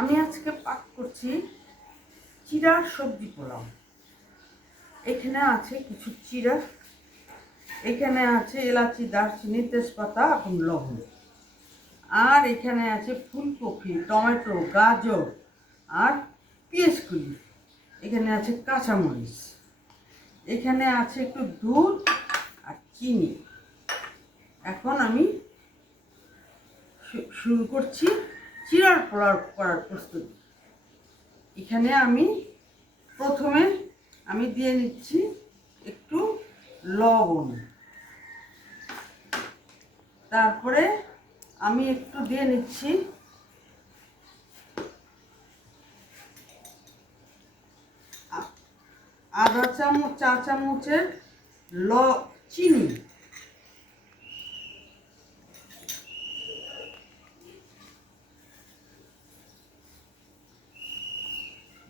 আমি আজকে পাক করছি চিড়ার সবজি পোলাও। এখানে আছে কিছু চিড়া, এখানে আছে এলাচি, দারচিনি, তেজপাতা এবং লবণ, আর এখানে আছে ফুলকপি, টমেটো, গাজর আর পেঁয়াজকুলি, এখানে আছে কাঁচামরিচ, এখানে আছে একটু দুধ আর চিনি। এখন আমি শুরু করছি চিড়ার পোলাও করার প্রস্তুতি। এখানে আমি প্রথমে দিয়ে নিচ্ছি একটু লবণ, তারপরে আমি একটু দিয়ে নিচ্ছি চা চামচের চিনি,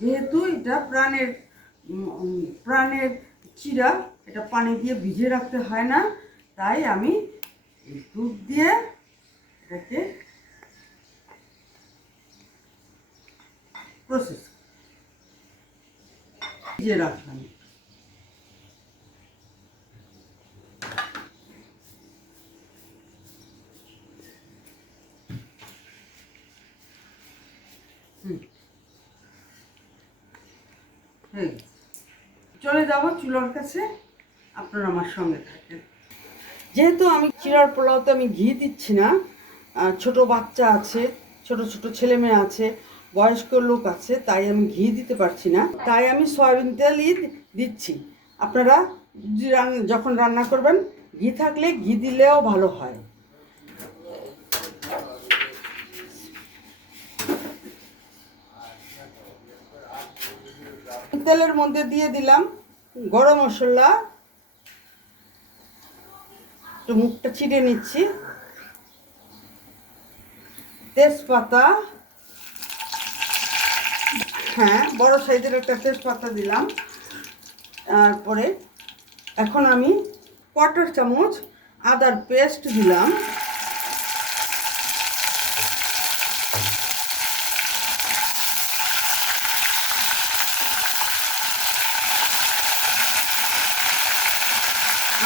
যেহেতু এটা প্রাণের চিড়া, এটা পানি দিয়ে ভিজিয়ে রাখতে হয় না, তাই আমি দুধ দিয়ে এটাকে প্রসেস ভিজিয়ে রাখলাম। চলে যাব চুলার কাছে, আপনারা আমার সঙ্গে থাকেন। যেহেতু আমি চিড়ার পোলাওতে আমি ঘি দিচ্ছি না, ছোট বাচ্চা আছে, ছোট ছোট ছেলে মেয়ে আছে, বয়স্ক লোক আছে, তাই আমি ঘি দিতে পারছি না, তাই আমি সয়াবিন তেলই দিচ্ছি। আপনারা যখন রান্না করবেন ঘি থাকলে ঘি দিলেও ভালো হয়। তেলের মধ্যে দিয়ে দিলাম গরম মশলা, একটু মুখটা ছিঁড়ে নিচ্ছি, তেজপাতা, বড় সাইজের একটা তেজপাতা দিলাম। তারপরে এখন আমি 1/4 চামচ আদার পেস্ট দিলাম,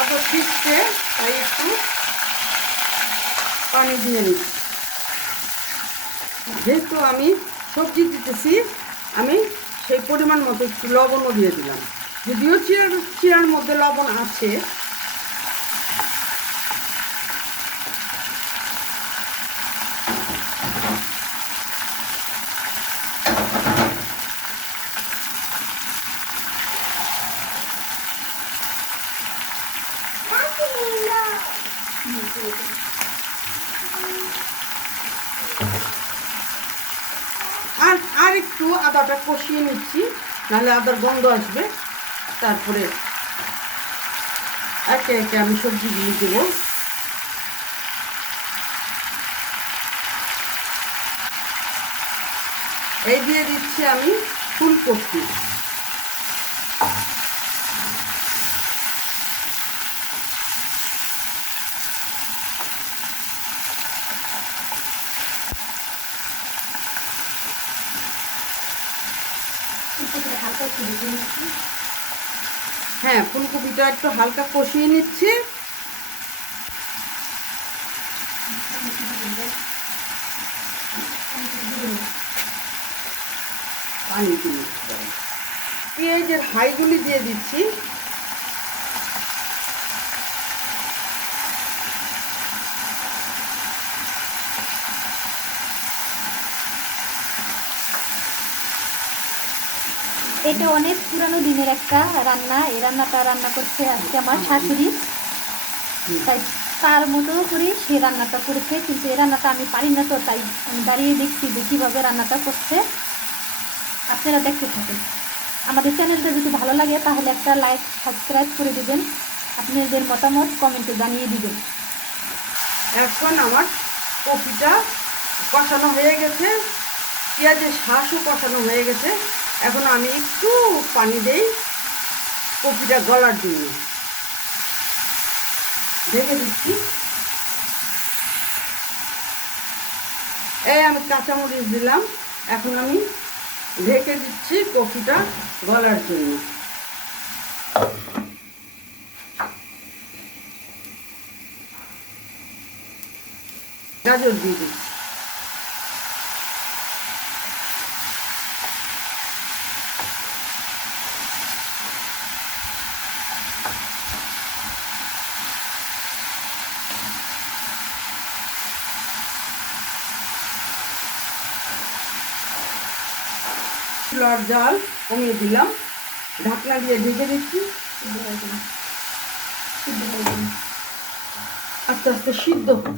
আদা পিসতে তাই একটু পানি দিয়ে নিচ্ছি। যেহেতু আমি সবজি দিতেছি, আমি সেই পরিমাণ মতো একটু লবণও দিয়ে দিলাম, যদিও চিড়ার মধ্যে লবণ আছে। আর একটু আদাটা কষিয়ে নিচ্ছি, নাহলে আদার গন্ধ আসবে। তারপরে একে একে আমি সবজিগুলি দেবো। এই দিয়ে দিচ্ছি আমি ফুলকপি, ফুলকপিটা একটু হালকা কষিয়ে নিচ্ছি। পানি দিয়ে পেঁয়াজের হাইগুলি দিয়ে দিচ্ছি, এটা অনেক পুরানো দিনের একটা রান্না। এই রান্নাটা রান্না করছে আজকে আমার শাশুড়ি, তাই তার মতো করে সে রান্নাটা করেছে, কিন্তু এই রান্নাটা আমি পারি না, তো তাই আমি দাঁড়িয়ে দেখছি যে কীভাবে রান্নাটা করছে। আপনারা দেখতে থাকেন। আমাদের চ্যানেলটা যদি ভালো লাগে তাহলে একটা লাইক, সাবস্ক্রাইব করে দেবেন, আপনাদের মতামত কমেন্টে জানিয়ে দিবেন। এখন আমার কপিটা কষানো হয়ে গেছে, পেঁয়াজের শাঁসও কষানো হয়ে গেছে। এখন আমি একটু পানি দেই কপিটা গলার জন্য, ঢেকে দিচ্ছি। এই আমি কাঁচামরিচ দিলাম, এখন আমি ঢেকে দিচ্ছি কফিটা গলার জন্য। গাজর দিয়ে দিচ্ছি। চুলার জাল কমিয়ে দিলাম, ঢাকনা দিয়ে ঢেকে দিচ্ছি। আস্তে আস্তে সিদ্ধ হোক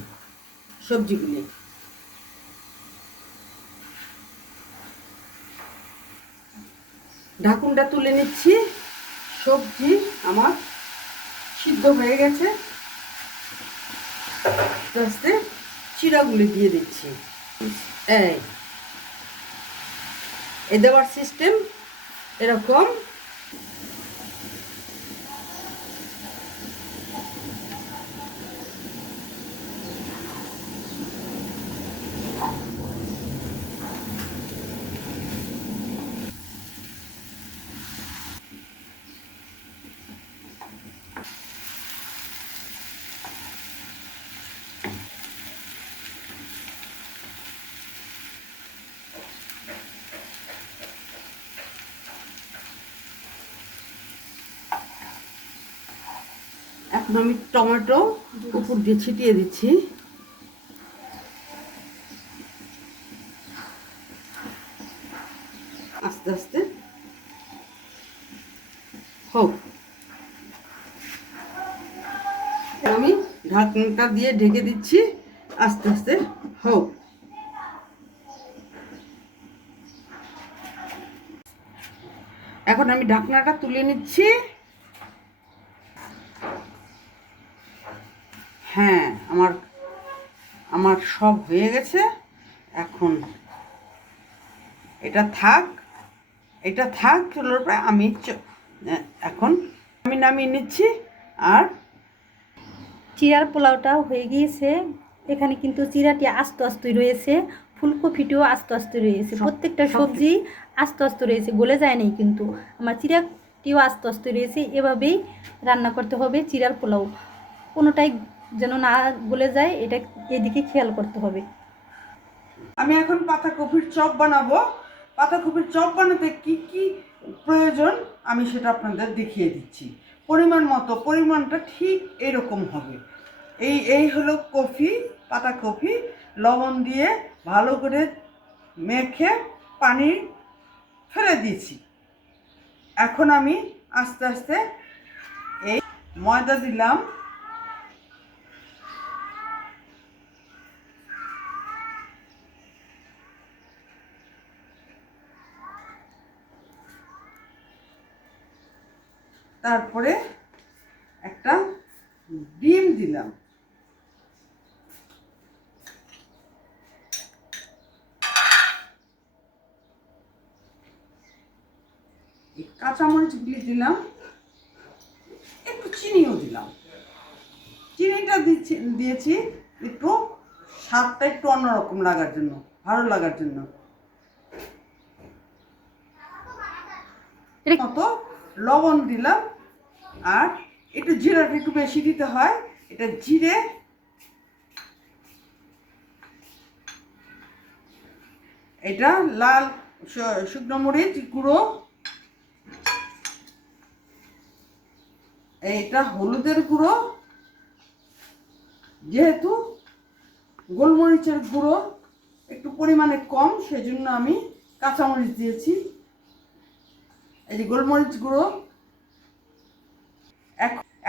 সবজিগুলি। ঢাকুনটা তুলে নিচ্ছি। সবজি আমার সিদ্ধ হয়ে গেছে। আস্তে আস্তে চিড়াগুলি দিয়ে দিচ্ছি। এই দেওয়ার সিস্টেম এরকম। এখন আমি টমেটো উপর দিয়ে ছিটিয়ে দিচ্ছি। আস্তে আস্তে হোক। আমি ঢাকনাটা দিয়ে ঢেকে দিচ্ছি। আস্তে আস্তে হোক। এখন আমি ঢাকনাটা তুলে নিচ্ছি। হ্যাঁ, আমার আমার সব হয়ে গেছে। এখন এটা থাক, এটা থাক চুলোর পরে। আমি এখন আমি নামিয়ে নিচ্ছি। আর চিড়ার পোলাওটাও হয়ে গিয়েছে। এখানে কিন্তু চিড়াটি আস্তে আস্তে রয়েছে, ফুলকপিটিও আস্তে আস্তে রয়েছে, প্রত্যেকটা সবজি আস্তে আস্তে রয়েছে, গলে যায় নাই কিন্তু। আমার চিড়াটিও আস্তে আস্তে রয়েছে। এভাবেই রান্না করতে হবে চিড়ার পোলাও, কোনোটাই যেন না গলে যায়, এটা এদিকে খেয়াল করতে হবে। আমি এখন পাতাকপির চপ বানাবো। পাতাকপির চপ বানাতে কি কি প্রয়োজন আমি সেটা আপনাদের দেখিয়ে দিচ্ছি। পরিমাণ মতো, পরিমাণটা ঠিক এরকম হবে। এই হলো কফি, পাতাকপি। লবণ দিয়ে ভালো করে মেখে পানি ফেলে দিয়েছি। এখন আমি আস্তে আস্তে এই ময়দা দিলাম, তারপরে একটা ডিম দিলাম, কাঁচামরিচগুলি দিলাম, একটু চিনিও দিলাম। চিনিটা দিয়েছি একটু স্বাদটা একটু অন্যরকম লাগার জন্য, ভালো লাগার জন্য। মতো লবণ দিলাম। আর একটু জিরাটা একটু বেশি দিতে হয়। এটা জিরে, এটা লাল শুকনো মরিচ গুঁড়ো, এইটা হলুদের গুঁড়ো। যেহেতু গোলমরিচের গুঁড়ো একটু পরিমাণে কম, সেজন্য আমি কাঁচামরিচ দিয়েছি। এই যে গোলমরিচ গুঁড়ো,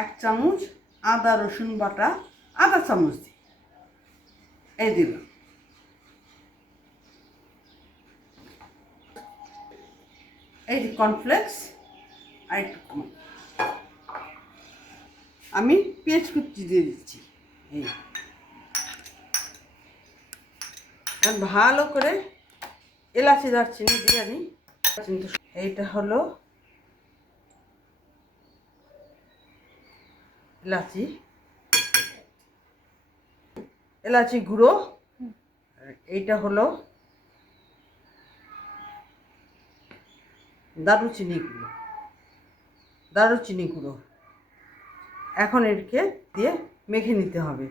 এক চামচ আদা রসুন বাটা, আধা চামচ দিই, এই দিলাম। এই যে কর্নফ্লেক্স আর একটু আমি পেঁয়াজ কুচি দিয়ে দিচ্ছি। এই ভালো করে এলাচি দারচিনি দিয়ে আমি, এইটা হলো এলাচি, এলাচি গুঁড়ো। এইটা হলো দারুচিনি গুঁড়ো। এখন এটাকে দিয়ে মেখে নিতে হবে।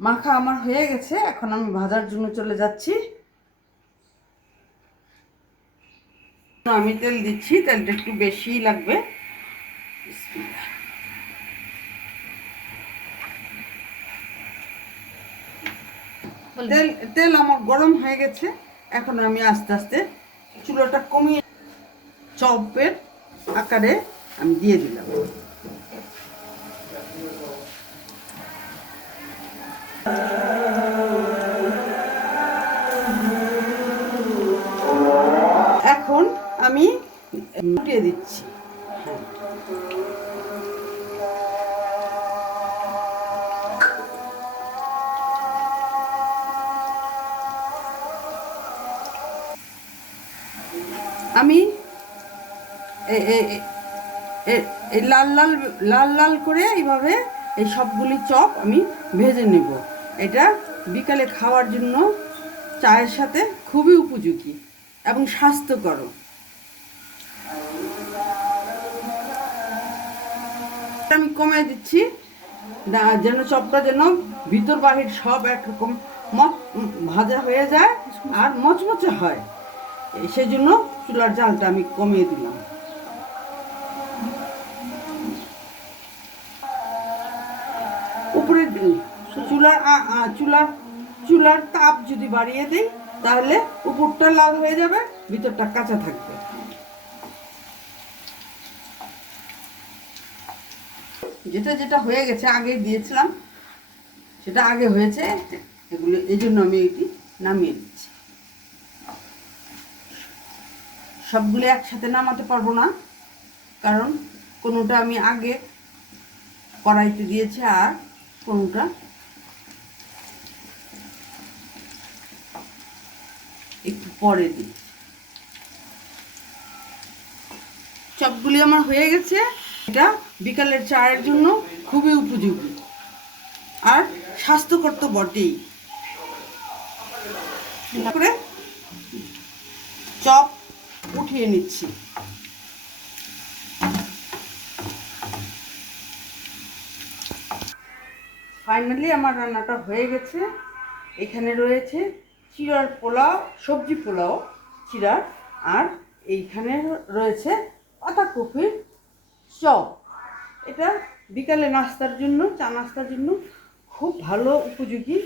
মাখা আমার হয়ে গেছে, এখন আমি ভাজার জন্য চলে যাচ্ছি। আমি তেল দিচ্ছি, তেলটা একটু বেশিই লাগবে। তেল তেল আমার গরম হয়ে গেছে, এখন আমি আস্তে আস্তে চুলাটা কমিয়ে চপের আকারে আমি দিয়ে দিলাম। এখন আমি উঠিয়ে দিচ্ছি। আমি এই লাল লাল লাল লাল করে এইভাবে এই সবগুলি চপ আমি ভেজে নেব। এটা বিকালে খাওয়ার জন্য চায়ের সাথে খুবই উপযোগী এবং স্বাস্থ্যকর। আমি কমিয়ে দিচ্ছি যেন চপটা যেন ভিতর বাহির সব একরকম ভাজা হয়ে যায় আর মচমচে হয়, সেই জন্য চুলার জালটা আমি কমিয়ে দিলাম। উপরে চুলার তাপ যদি বাড়িয়ে দিই তাহলে উপরটা লাল হয়ে যাবে, ভিতরটা কাঁচা থাকবে। যেটা যেটা হয়ে গেছে আগে দিয়েছিলাম, সেটা আগে হয়েছে, এগুলো এই জন্য আমি এটি নামিয়ে দিচ্ছি। সবগুলো একসাথে নামাতে পারবো না, কারণ কোনোটা আমি আগে কড়াইতে দিয়েছি আর কোনোটা একটু পরে দিই। সবগুলি আমার হয়ে গেছে। এটা বিকালের চায়ের জন্য খুবই উপযোগী আর স্বাস্থ্যকর তো বটেই। করে চপ উঠিয়ে নিচ্ছি। ফাইনালি আমার রান্নাটা হয়ে গেছে। এখানে রয়েছে চিড়ার পোলাও, সবজি পোলাও চিড়ার, আর এইখানে রয়েছে পাতাকপির চপ। এটা বিকালে নাস্তার জন্য, চা নাস্তার জন্য খুব ভালো উপযোগী